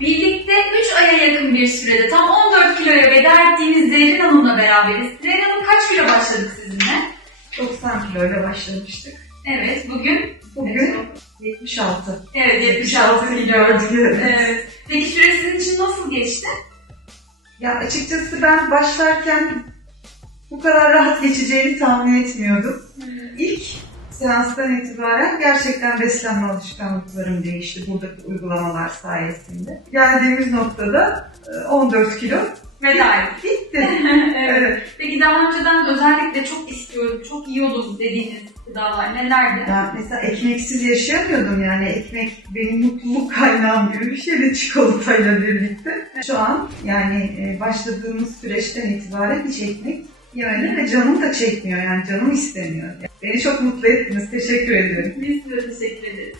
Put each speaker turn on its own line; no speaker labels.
Birlikte 3 aya yakın bir sürede tam 14 kiloya veda ettiğimiz Zerrin Hanım'la beraberiz. Zerrin Hanım kaç kilo başladık sizinle?
90 kiloyla başlamıştık.
Evet, bugün?
Bugün 76.
Evet, 76 kilo.
Evet.
Evet. Peki süre sizin için nasıl geçti?
Ya açıkçası ben başlarken bu kadar rahat geçeceğini tahmin etmiyordum. İlk seanstan itibaren gerçekten beslenme alışkanlıklarım değişti buradaki uygulamalar sayesinde. Geldiğimiz noktada e, 14 kilo
Veda
gitti. evet.
Peki daha önceden özellikle çok istiyorum, çok yiyordum dediğiniz gıdalar nelerdi?
Ya mesela ekmeksiz yaşayamıyordum yani ekmek benim mutluluk kaynağım gibi bir şeydi çikolatayla birlikte. Şu an yani e, başladığımız süreçten itibaren hiç ekmek yemedim ve canım da çekmiyor yani canım istemiyor. Beni çok mutlu ettiniz. Teşekkür ediyorum.
Biz size teşekkür ederiz.